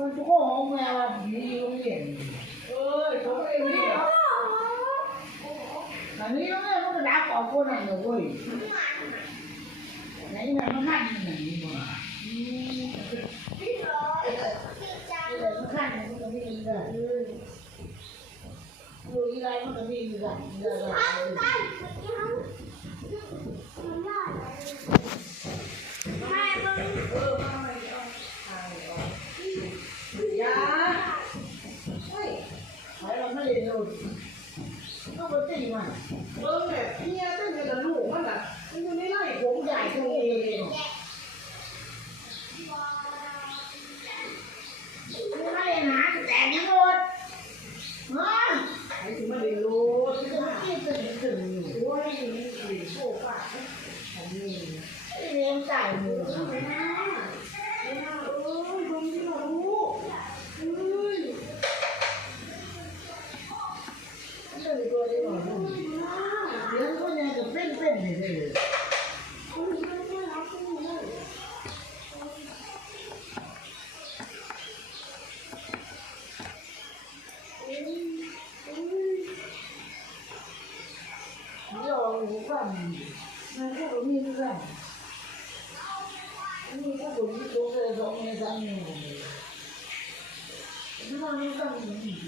con chỗ ông nào? Đi ông điển ơi chỗ em đi mà đi nó nghe nó đá cỏ cô này rồi ôi. Đấy là nó mạnh này mà. Nó khăn nó có gì rồi rồi đi lại nó có gì rồi giờ rồi Hãy subscribe cho kênh Ghiền Mì Gõ Để không? Bỏ lỡ những video hấp dẫn เดียวต้องมาตีมันเบิ้งเนี่แยเมียเต่นกับลูกมันอะมันอยู่ในไร่ผมใหญ่ตรงนี้เลยไม่ได้นะแต่ยังหดเนาะไอ้ถึงมาเรียนรู้ที่จะมาที่จะถึงโอ้ยโชคป่นี่เลี้ยงไก่ Nếu là bố con thì sao? Sao không có nhìn 的